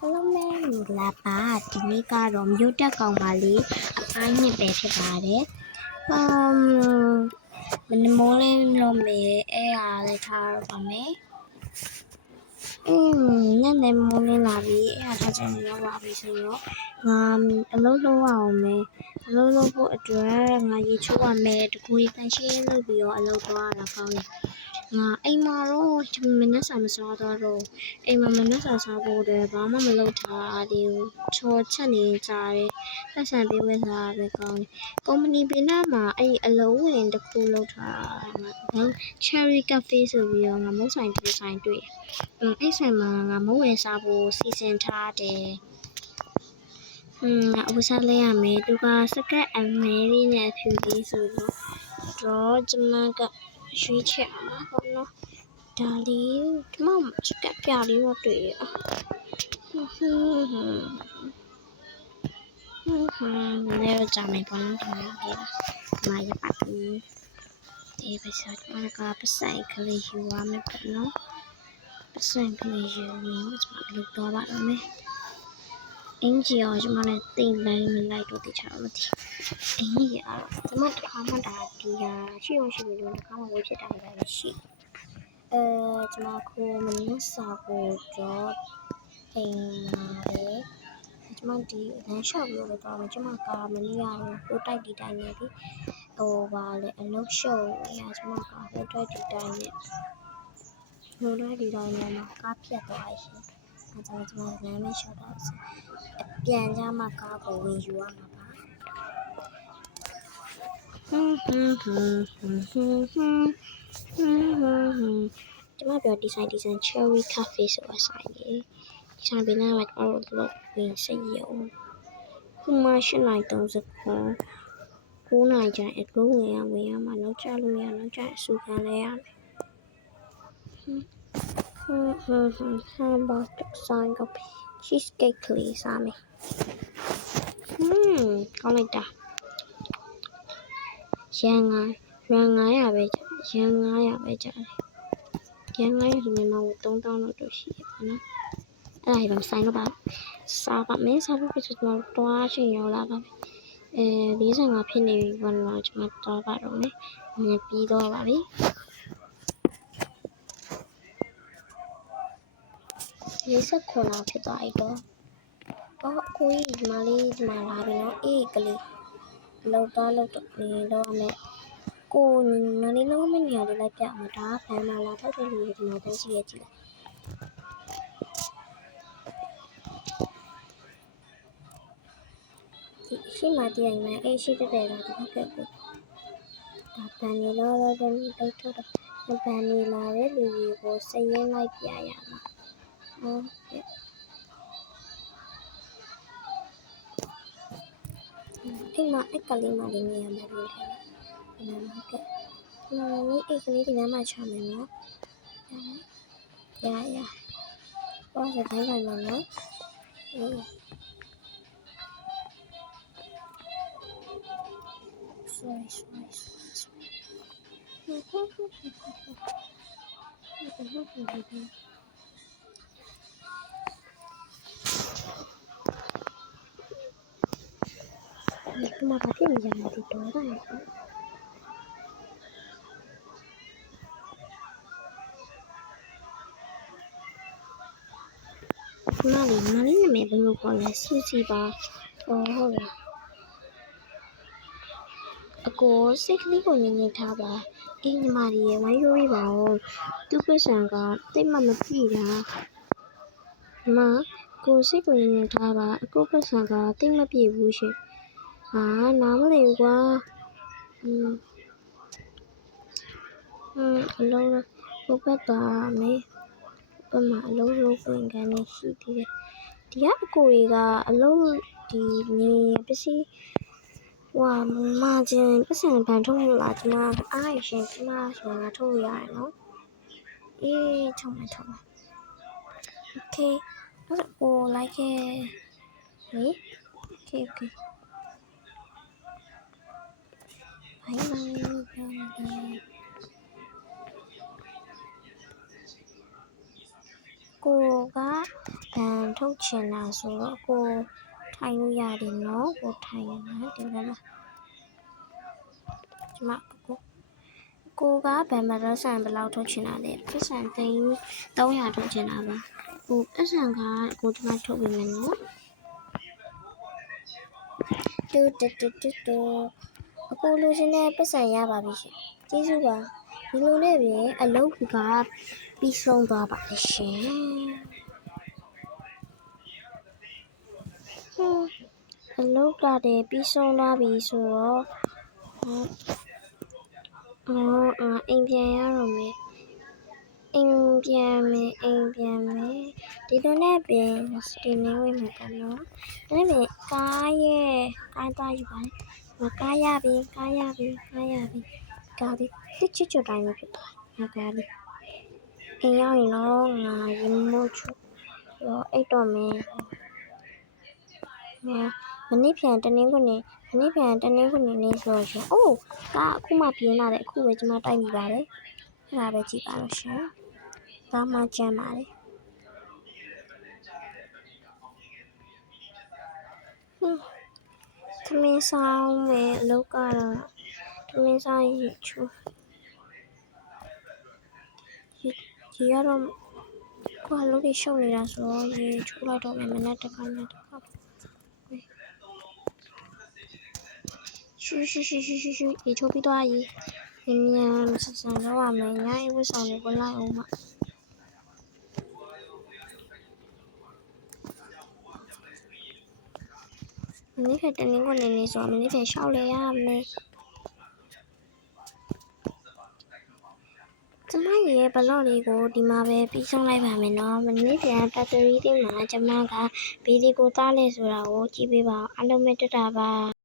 Hello แม่หนูลาป้าทีนี้ก็รมยุทธกองมาลีอันนี้เป็นที่บ้านเลยมันโมเลนลมเบเออะไรท่าบ้างไหมนั่นในโมเลนลาบีเอท่าจะมีอะไรบ้างสิโร่ลูกเอาไหมลูกพวกตัวยี่ชัวแม่ตะกุยกันเชื่อลูกบิโอลูกตัวละเขาเนี่ยไอ้มาโร่จะมันน่าสามารถตัวโร่ไอ้มันน่าสามารถพูดได้บ้างมันไม่รู้ท่าเดียวชดเชยใจแต่ฉันเป็นเวลาไปก่อนก็มันนี่เป็นหน้ามาไอ้ลูกเองตะกุยลูกท่าเชอรี่กาแฟสุดยอดงั้นไม่ใส่ด้วยใส่ด้วยไอ้ใส่มางั้นไม่เวลาบูซีเซนท่าเดอุตส่าห์เลยอ่ะแม่ดูก็สกัดอันเมรี่เนี่ยผิวดีสุดแล้วจะมากับชีวิตเชื่อมาก่อนเนาะดาลีมั่งสกัดยาลีว่าด้วยอ่ะแล้วจะไม่พอแล้วทำไงดีล่ะมาอย่าปัดไปสักมันก็ไปใส่คลีฮิวไม่พอเนาะไปใส่คลีฮิวนี่จะมาลูกตัวบ้านไหมအင်ဂျီရောကျွန်မလည်းတိမ်လိုက်မလိုက်တော့တခြားမသိအင်ဂျီအားကျွန်မတစ်ခါမှဒါဒီဟာရှိလို့တစ်ခါမှဝေးဖြစ်တာလည်းရှိကျွန်မကိုမင်းစာကိုတော့အိမ်မှာပဲကျွန်မဒီလမ်းလျှောက်ပြီးတော့ကျွန်မကမနေ့ကတော့တိုက်ဒီတိုင်းနေပြီပါလေအလုပ်ရှုပ်ရကျွန်မကတိုက်ဒီတိုင်းနဲ့မှာကားဖြတ်သွားရှင်အဲကျွန်မလမ်းမလျှောက်တော့ပြန်ကြမှာကားကိုဝင်ယူရမှာပါကျွန်မပြောဒီဆိုင် Cherry Cafe ဆိုတာဆိုင်လေဒီဆိုင်ဘယ်နာမှာအော်လို့ဝင်စရုံခုမှ8:39 9 နာရီကျရင်အကူဝင်ရမှာနောက်ကျလို့မရနောက်ကျအဆူခံလဲရမယ်hamburger ဆိုင်က cheesecake ကလေးစားမယ်ကောင်းလိုက်တာရန်900ပဲကြာရန်900ပဲကြာတယ်ရန်900ဆိုမြန်မာကို3000လောက်တော့ရှိရပါနော်အဲ့ဒါကြီးတော့ဆိုင်တော့ပါစားပါမင်းစားဖို့ဖြစ်တော့တွားချင်ရောက်လာပါပြီ45ဖြစ်နေပြီဘာလို့ကျွန်မတော့ပါတော့မယ်ပြီးတော့ပါပြီ49လောက်ဖြစ်သွားပြီတော့ကိုကြီးဒီမှာလာပြီနော်အေးကလေးလောက်တော့နေတော့မယ်ကိုနည်းနည်းလုံးမနေရလေးလိုက်ပြမှာဒါဖမ်းလာထောက်တဲ့လူတွေဒီမှာတန်းစီရကြည့်လိုက်ရှိမှတည်ရင်လည်းအေးရှိတဲ့တာဒီကက်ကိုဒါပန်နေတော့လောက်ထုတ်တော့ပန်နေလာတဲ့လူတွေကိုစည်ရင်းလိုက်ပြရမှာဟုတ်ကဲ့အိမ်မှာအက်ကလေးမလေးနေရမှာပဲဟုတ်ကဲ့အိက်ကလေးဒီမှာချမယ်နော်ရတော့စတိုင်းပါမယ်နော်sorry มาประเทศยังไม่ติดตัวได้มาလေးနာမည်ဘယ်လိုခေါ်လဲစူစီပါဟုတ်လားအကိုစိတ်ကလေးကိုညင်ညင်ထားပါညီမလေးရဲ့ဝိုင်းရိုးရေးပါဦးသူ့ပတ်စံကတိတ်မှမပြည့်တာကိုစိတ်ကိုညင်ညင်ထားပါအကိုပတ်စံကတိတ်မပြည့်ဘူးရှင်နားမလည်ကွာအလုံးဘုတ်ပတ်သွားမယ်ဘယ်မှာအလုံးလုံးပြင်ကနေရှိသေးတယ်ဒီကအကိုတွေကအလုံးဒီနေပစ္စည်းမာဂျင်ပတ်စံဘန်ထုတ်လို့လားကျွန်မအားရရှင်ကျွန်မဆိုတော့ထုတ်လို့ရတယ်နော်အေးထုတ်မယ်โอเคတော့ကိုလိုက်ခဲ့ဟေးโอเคဘိုင်ကိုက န်ထုတ်ချင်တာဆိုတော့ကိုထိုင်လို့ရတယ်နော်ကိုထိုင်နေတာဒီမှာကျမကိုကဘန်မရဆန်ဘယ်လောက်ထုတ်ချင်တာလဲပတ်စံသိန်း300ထုတ်ချင်တာပါကိုပတ်စံကကိုကျမထုတ်ပြီးမယ်နော်တူအကိုလိုချင်တဲ့ပတ်စံရပါပြီရှင်ကျေးဇူးပါဒီလိုနဲ့ပြင်အလုပ်ကပြီးဆုံးသွားပါလေရှင်အလုပ်ကတည်းပြီးဆုံးသွားပြီဆိုတော့အိမ်ပြန်ရတော့မယ်အိမ်ပြန်မယ်ဒီလိုနဲ့ပြင်ဒီနေဝင်မယ်ပေါ့နော်ဒါနဲ့ပြင်ကားသွားယူပါလေကားရပြီကားလေးတစ်ချွတ်တိုင်းပဲဖြစ်သွားကားလေးအိမ်ရောက်ရင်တော့ငါရင်မို့ချူရောအိတ်တော့မယ်မနေ့ပြန်တနင်္ဂနွေနေ့ဆိုတော့ရှင်အိုးကားအခုမှပြင်းလာတယ်အခုပဲကျွန်မတိုက်မိပါတယ်အဲ့ဒါပဲကြည့်ပါလို့ရှင်ကားမှကျမ်းပါတယ်သမင်းဆောင်မယ်အလုပ်ကတော့သမင်းဆောင်ရချူရေကတော့ကိုအလုပ်တွေရှုပ်နေတာဆိုတော့ရေချိုးလိုက်တော့မယ်မနေ့တခါရှူရေချိုးပြီးသွားရေမြန်ဆန်တော့ရမယ်ညအိဝတ်ဆောင်တွေကိုလိုက်အောင်မမနေ့ကတနင်္ဂနွေနေ့ဆိုတော့မနေ့ကရှောက်လေရမယ်ကျမရဲ့ဘလော့လေးကိုဒီမှာပဲပြီးဆုံးလိုက်ပါမယ်နော်မနေ့ပြန်ဘက်ထရီတွေမှာကျမကဗီဒီယိုသားလဲဆိုတာကိုကြည့်ပေးပါအားလုံးပဲတက်တာပါ